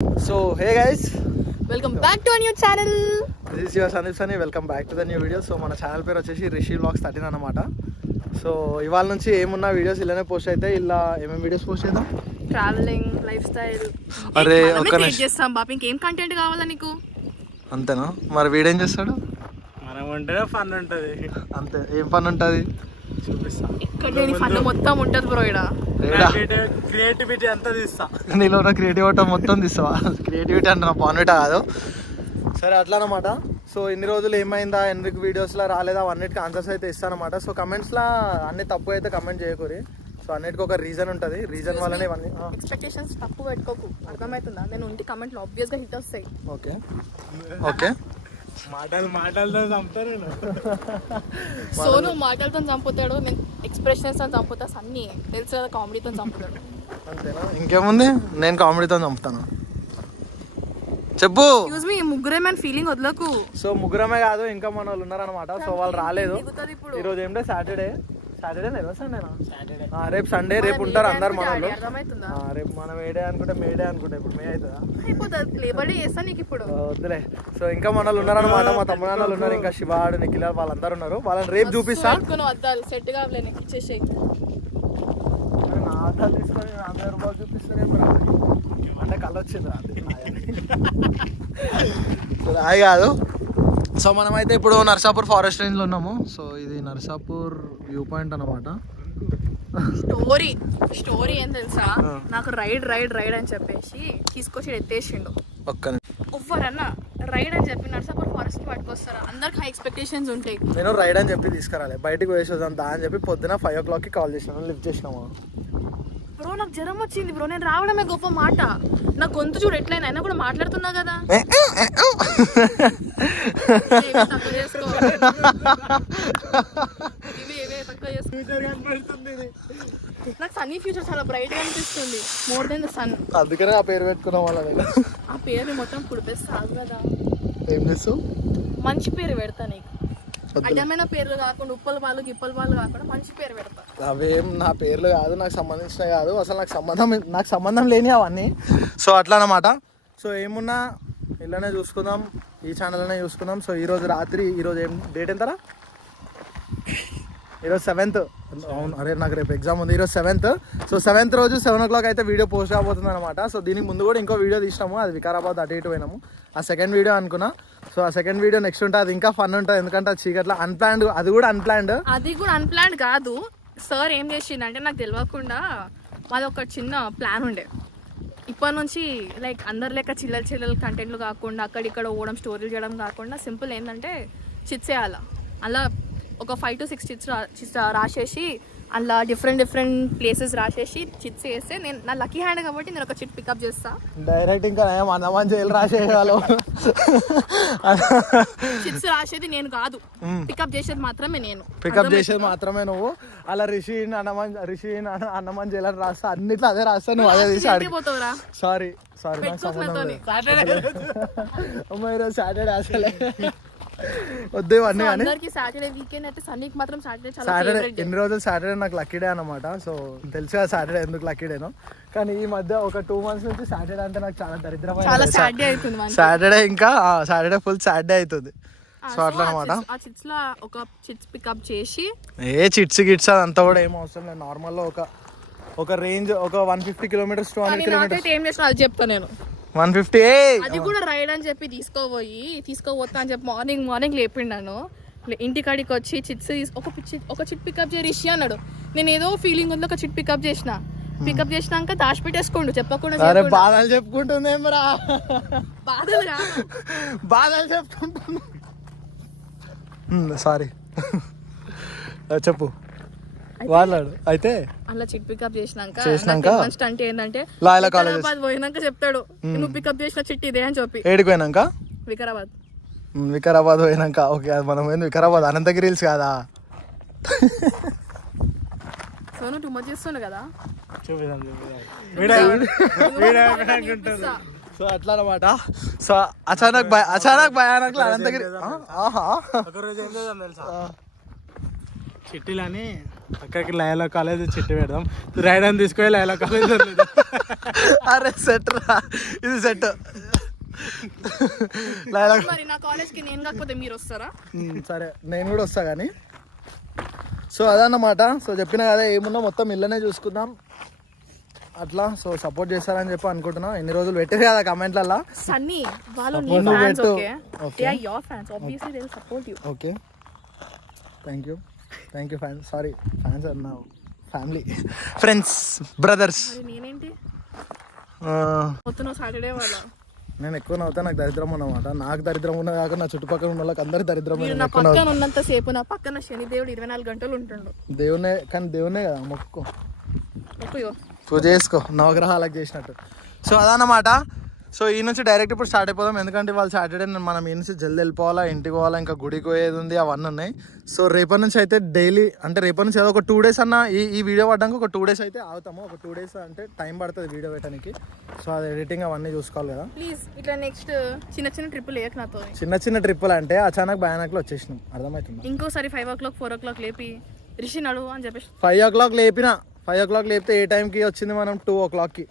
So hey guys, welcome back to our new channel. this is your Sandeep Sunny. Welcome back to the new video. So మన channel పేరు వచ్చేసి Rishi vlogs 13 అన్నమాట. So ఇవాళ నుంచి ఏమున్నా videos ఇలానే post అవుతాయి. ఇలా ఏమేమి వీడియోస్ పోస్ట్ చేద్దాం? Travelling, life style. అరే ఒక్క నిమిషం చేస్తాం బాబు, ఇంకేం కంటెంట్ కావాలా నీకు? అంతేనా? మరి వీడేం చేస్తాడు? మనం ఉంటేనే ఫన్ ఉంటుంది. అంతే. ఏం పని ఉంటుంది? చూపిస్తా. ఇక్కడ లేని ఫన్ మొత్తం ఉంటుంది బ్రో. క్రియేటివిటీ అంతా తీస్తా. నీలో ఉన్న క్రియేటివిటీ మొత్తం తీస్తావా? క్రియేటివిటీ అంటే నా పాన్విటా కాదు. సరే అట్లా అనమాట. సో ఇన్ని రోజులు ఏమైందా, ఎందుకు వీడియోస్లో రాలేదా, అన్నిటికీ ఆన్సర్స్ అయితే ఇస్తానమాట. సో కమెంట్స్లో అన్ని తప్పు అయితే కమెంట్ చేయకూరి. సో అన్నిటికీ ఒక రీజన్ ఉంటుంది. రీజన్ వల్లనే ఇవన్నీ. ఎక్స్పెక్టేషన్స్ తప్పు పెట్టుకోకు, అర్థమవుతుందా? నేను ఉంటే కమెంట్లు ఆబ్వియస్గా హిట్ వస్తాయి. Okay okay. మాటలతో చంపుతారు. సో నువ్వు మాటలతో చంపుతాడు, నేను ఎక్స్ప్రెషన్స్ తో చంపుతా. అన్ని తెలుసు కదా, కామెడీతో చంపుతాడు. అంతేనా? ఇంకేముంది, నేను కామెడీతో చంపుతాను. చెప్పు. ఎక్స్క్యూజ్ మీ, ముగ్గురేమైనా ఫీలింగ్ వదలకు. సో ముగ్గురమే కాదు, ఇంకా మన వాళ్ళు ఉన్నారనమాట. సో వాళ్ళు రాలేదు. ఈరోజు ఏమిటో సాటర్డే. సాటర్డేనా ఈరోజు? సండేనా? రేపు సండే. రేపు ఉంటారు అందరు మన వాళ్ళు. రేపు మనం మేడే అనుకుంటే ఇప్పుడు మే అవుతుందా? లేబర్ డే చేస్తా నీకు ఇప్పుడు. వద్దులే. సో ఇంకా మన వాళ్ళు ఉన్నారనమాట. మా తమ్ముడు ఉన్నారు, ఇంకా శివాడు, నిఖిల్ వాళ్ళందరూ ఉన్నారు. వాళ్ళని రేపు చూపిస్తా. అద్దాలు సెట్ కావలే, నీకు ఇచ్చేసేయి. నా అద్దాలు తీసుకొని ₹100 చూపిస్తానే అంటే కళ్ళు వచ్చింది అది కాదు. సో మనమైతే ఇప్పుడు నర్సాపూర్ ఫారెస్ట్ రేంజ్ లో ఉన్నాము. సో ఇది నర్సాపూర్ వ్యూ పాయింట్ అన్నమాట. స్టోరీ ఏం తెలుసా? నాకు రైడ్ అని చెప్పేసి తీసుకొచ్చి ఎత్తేసిండు. ఎవ్వరన్నా రైడ్ అని చెప్పి నర్సాపూర్ ఫారెస్ట్ కి పట్టుకొస్తారా? అందరికి హై ఎక్స్పెక్టేషన్స్ ఉంటాయి. నేను రైడ్ అని చెప్పి తీసుకురాలి, బయటకు వేసేద్దాం దా అని చెప్పి పొద్దున 5 o'clock కాల్ చేసినాను, లిఫ్ట్ చేసినాము. బ్రో నాకు జ్వరం వచ్చింది బ్రో, నేను రావడమే గొప్ప మాట. నా గొంతు చూడు ఎట్లయినా, అయినా కూడా మాట్లాడుతున్నా కదా. నాకు సన్నీ ఫ్యూచర్ చాలా బ్రైట్ గా అనిపిస్తుంది, మోర్ దెన్ ద సన్. అందుకనే ఆ పేరు పెట్టుకున్నాం వాళ్ళ దగ్గర. ఆ పేరు మొత్తం కుడిపేస్తావు కదా. ఏం చేస్తావు? మంచి పేరు పెడతా నీకు. అడ్డమైన పేర్లు కాకుండా, ఉప్పల పాలు గిప్పల పాలు కాకుండా మంచి పేరు పెడతా. అవేం నా పేర్లు కాదు, నాకు సంబంధించినవి కాదు. అసలు నాకు సంబంధం లేని అవన్నీ. సో అట్లా అన్నమాట. సో ఏమున్నా ఇలానే చూసుకుందాం, ఈ ఛానల్లోనే చూసుకుందాం. సో ఈరోజు రాత్రి, ఈరోజు ఏం డేట్ ఎంతరా? ఈరోజు 7th. అవును, అరే నాకు రేపు ఎగ్జామ్ ఉంది. ఈరోజు 7th. సో 7th రోజు 7 o'clock అయితే వీడియో పోస్ట్ అవబోతుంది అనమాట. సో దీనికి ముందు కూడా ఇంకో వీడియో తీసినాము, అది వికారాబాద్ అటు ఇటు పోయినాము. ఆ సెకండ్ వీడియో అనుకున్నా. సో ఆ సెకండ్ వీడియో నెక్స్ట్ ఉంటుంది, అది ఇంకా ఫన్ ఉంటుంది. ఎందుకంటే అది చీకట్ల అన్ప్లాన్డ్, అది కూడా అన్ప్లాన్డ్ కాదు. సార్ ఏం చేసిందంటే, నాకు తెలియకుండా మాది ఒక చిన్న ప్లాన్ ఉండే. ఇప్పటి నుంచి లైక్ అందరి లెక్క చిల్లల కంటెంట్లు కాకుండా, అక్కడిక్కడ ఓవడం, స్టోరీలు చేయడం కాకుండా, సింపుల్ ఏంటంటే చిట్స్ వేయాలి. అలా ఒక 5 to 6 చిట్స్ రాసేసి, అలా డిఫరెంట్ ప్లేసెస్ రాసేసి చిట్స్ వేస్తే, నేను నా లక్కీ హ్యాండ్ కాబట్టి నేను ఒక చిట్ పికప్ చేస్తా. డైరెక్ట్ ఇంకా అన్నమాన్ జైలు రాసేయాలి. చిట్స్ రాసేది నేను కాదు, పికప్ చేసేది మాత్రమే నేను. పికప్ చేసేది మాత్రమే నువ్వు. అలా రిషి అన్నమాన్ జైలు అని రాస్తా, అన్నిట్లో అదే రాస్తా, నువ్వు అదే తీసి పోతావురా. సారీ అమ్మాయి సాటర్డే అసలే వద్దు ఇవన్నీ. కానీ సాటర్డే వీకెండ్ అయితే సన్నీకి మాత్రం సాటర్డే ఎన్ని రోజులు సాటర్డే నాకు లక్కీ డే అనమాట. సో తెలుసు కదా సాటర్డే ఎందుకు లక్కీ డేనో. కానీ ఈ మధ్య ఒక 2 months నుంచి సాటర్డే అంటే నాకు చాలా దరిద్రమైన సాటర్డే. ఇంకా సాటర్డే ఫుల్ సాటర్డే అవుతుంది. సో అట్లా అనమాట. ఆ చిట్స్ లో ఒక చిట్స్ పికప్ చేసి, చిట్స్ గిట్స్ అదంతా కూడా ఏం అవసరం లేదు. నార్మల్ గా ఒక రేంజ్ ఒక 150 kilometers 200 kilometers ఏం చేసిన అది చెప్తా నేను. 150 అది కూడా రైడ్ అని చెప్పి తీసుకోపోతా అని చెప్పి మార్నింగ్ లేపిండాను. ఇంటికాడికి వచ్చి చిట్స్ ఒక చిట్ పికప్ చేసి అన్నాడు. నేను ఏదో ఫీలింగ్ ఉంది, ఒక చిట్ పికప్ చేసినాక దాచిపెట్టేసుకోండు చెప్పకుండా. బాధలు చెప్పుకుంటుంది. బాధలు చెప్పుకుంటున్నా. సారీ చెప్పు, వాళ్ళాడు. అయితే అలా చిట్ పికప్ చేసినాక స్టంట్ ఏంటంటే, వికారాబాద్ పోయినాక చెప్తాడు, నువ్వు పికప్ చేసిన చిట్ ఇదే అని చెప్పి. ఏడికి పోయినాక? వికారాబాద్ పోయినాక. ఓకే, అది మనం ఏంది వికారాబాద్, అనంతగిరి హిల్స్ కాదా? సో నువ్వు టూ మచ్ చేస్తున్నావు కదా. సో అట్లా అనమాట. సో అచానక్ భయానక్ అనంతగిరి. చిట్టీలని పక్కకి లైలా కాలేజ్ చెట్టు పెడదాం రైడని తీసుకొని లైలా కాలేజ్ అరే సెట్ రా, ఇది సెట్. మరి నా కాలేజ్కి నేను కాకపోతే మీరు వస్తారా? సరే నేను కూడా వస్తా కానీ. సో అదన్నమాట. సో చెప్పిన కదా ఏమున్నా మొత్తం ఇళ్ళనే చూసుకుందాం అట్లా. సో సపోర్ట్ చేస్తారని చెప్పి అనుకుంటున్నా. ఎన్ని రోజులు పెట్టారు కదా కమెంట్లల్లో. సన్నీ వాళ్ళు నీ నువ్వు ఫ్యాన్స్, పెట్టు. Okay they are your fans, obviously they will support you. Okay thank you fans. Sorry fans అన్నా, ఫ్యామిలీ, ఫ్రెండ్స్, బ్రదర్స్. మరి నేనేంటి మొత్తం సాటర్డే వాళ్ళ నేను ఎక్కువ నవ్వుతా, నాకు దరిద్రం అన్నమాట. నాకు దరిద్రం ఉన్న కాక నా చుట్టుపక్కల ఉన్న వాళ్ళకి అందరి దరిద్రం. మీరు నా పక్కన ఉన్నంత సేపు నా పక్కన శనిదేవుడు 24 గంటలు ఉంటుండు. దేవునే, కానీ దేవునే కదా మొక్కు ఒక్కయో పూజ చేసుకో నవగ్రహాలకు చేసినట్టు. సో అదన్నమాట. సో ఈ నుంచి డైరెక్ట్ ఇప్పుడు స్టార్ట్ అయిపోదాం, ఎందుకంటే వాళ్ళు సాటర్డే మనం ఈ నుంచి జల్దీ వెళ్ళిపోవాలా, ఇంటికి పోవాలా, ఇంకా గుడికి పోయేది ఉంది, అవన్నీ ఉన్నాయి. సో రేపటి నుంచి అయితే డైలీ, అంటే రేపటి నుంచి ఏదో ఒక 2 days అన్న ఈ వీడియో పడ్డానికి ఒక 2 days అయితే ఆగుతాము. ఒక 2 days అంటే టైం పడుతుంది వీడియో పెట్టడానికి. సో అది ఎడిటింగ్ అవన్నీ చూసుకోవాలి కదా. ప్లీజ్ ఇట్లా నెక్స్ట్ చిన్న చిన్న ట్రిప్పులు వేయక నాతో. చిన్న ట్రిప్పులు అంటే అచానక్ భయానక్లో వచ్చేసినాం, అర్థమవుతుంది. ఇంకోసారి 5 o'clock 4 o'clock లేపి రిషి నడు అని చెప్పేసి 5 o'clock లేపిన. 5 o'clock లేపితే ఏ టైంకి వచ్చింది మనం 2 o'clockకి.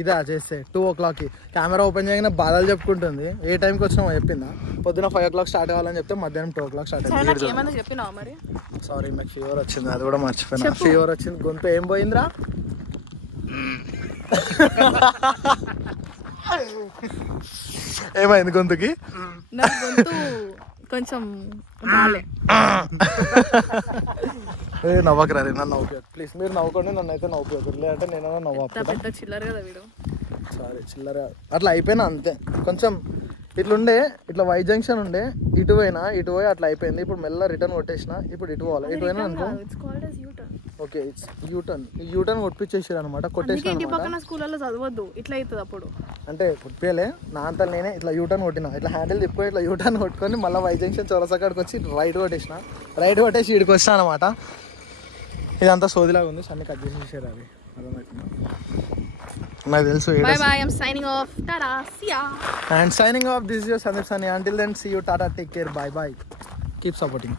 ఇదా చేస్తే 2 o'clockకి కెమెరా ఓపెన్ చేయగానే బాధలు చెప్పుకుంటుంది. ఏ టైంకి వచ్చినామో చెప్పిందా? పొద్దున 5 o'clock స్టార్ట్ కావాలని చెప్తే మధ్యాహ్నం 2 o'clock స్టార్ట్ అయింది. ఏమన్నా చెప్పినావా మరి? సారీ నాకు ఫీవర్ వచ్చింది, అది కూడా మర్చిపోయినా. ఫీవర్ వచ్చింది, గొంతు ఏం పోయిందిరా. ఏమైంది గొంతుకి? నా గొంతు కొంచెం బాలే. ఏ నవ్వకరా రే, నన్ను నవ్వుకోదు ప్లీజ్. మీరు నవ్వుకోండి, నన్ను అయితే నవ్వుకోదు, లేదంటే నేనైనా పెద్ద చిల్లర కదా వీడు. సారీ చిల్లర అట్లా అయిపోయినా అంతే. కొంచెం ఇట్లుండే, ఇట్లా వై జంక్షన్ ఉండే, ఇటు పోయినా, ఇటు పోయి అట్లా అయిపోయింది. ఇప్పుడు మెల్ల రిటర్న్ కొట్టేసిన, ఇప్పుడు ఇటు పోవాలి. ఇటు పోయినా అనుకో, ఓకే ఇట్స్ యూటర్న్ కొట్టించేసారు అనమాట, కొట్టేసిన ఇంటి పక్కన స్కూల్లో చదవద్దు, ఇట్లా అవుతుంది అప్పుడు. అంటే కొట్టిపోయలే నా అంతా నేనే ఇట్లా యూటర్న్ కొట్టిన, ఇట్లా హ్యాండిల్ తిప్పుకొని ఇట్లా యూటర్న్ కొట్టుకొని మళ్ళీ వై జంక్షన్ చౌరసాకాడికి వచ్చి రైట్ కొట్టేసి ఇడికి వచ్చిన అనమాట. ఇదంతా సోదిలాగా ఉంది, సన్ని కట్ చేసేసారు అది, అర్థమవుతుందా? నాకు తెలుసు. Bye bye, I'm signing off. Tada, see ya. And signing off, this is your Sandeep Sani. Until then, see you, tata, take care, bye bye. Keep supporting.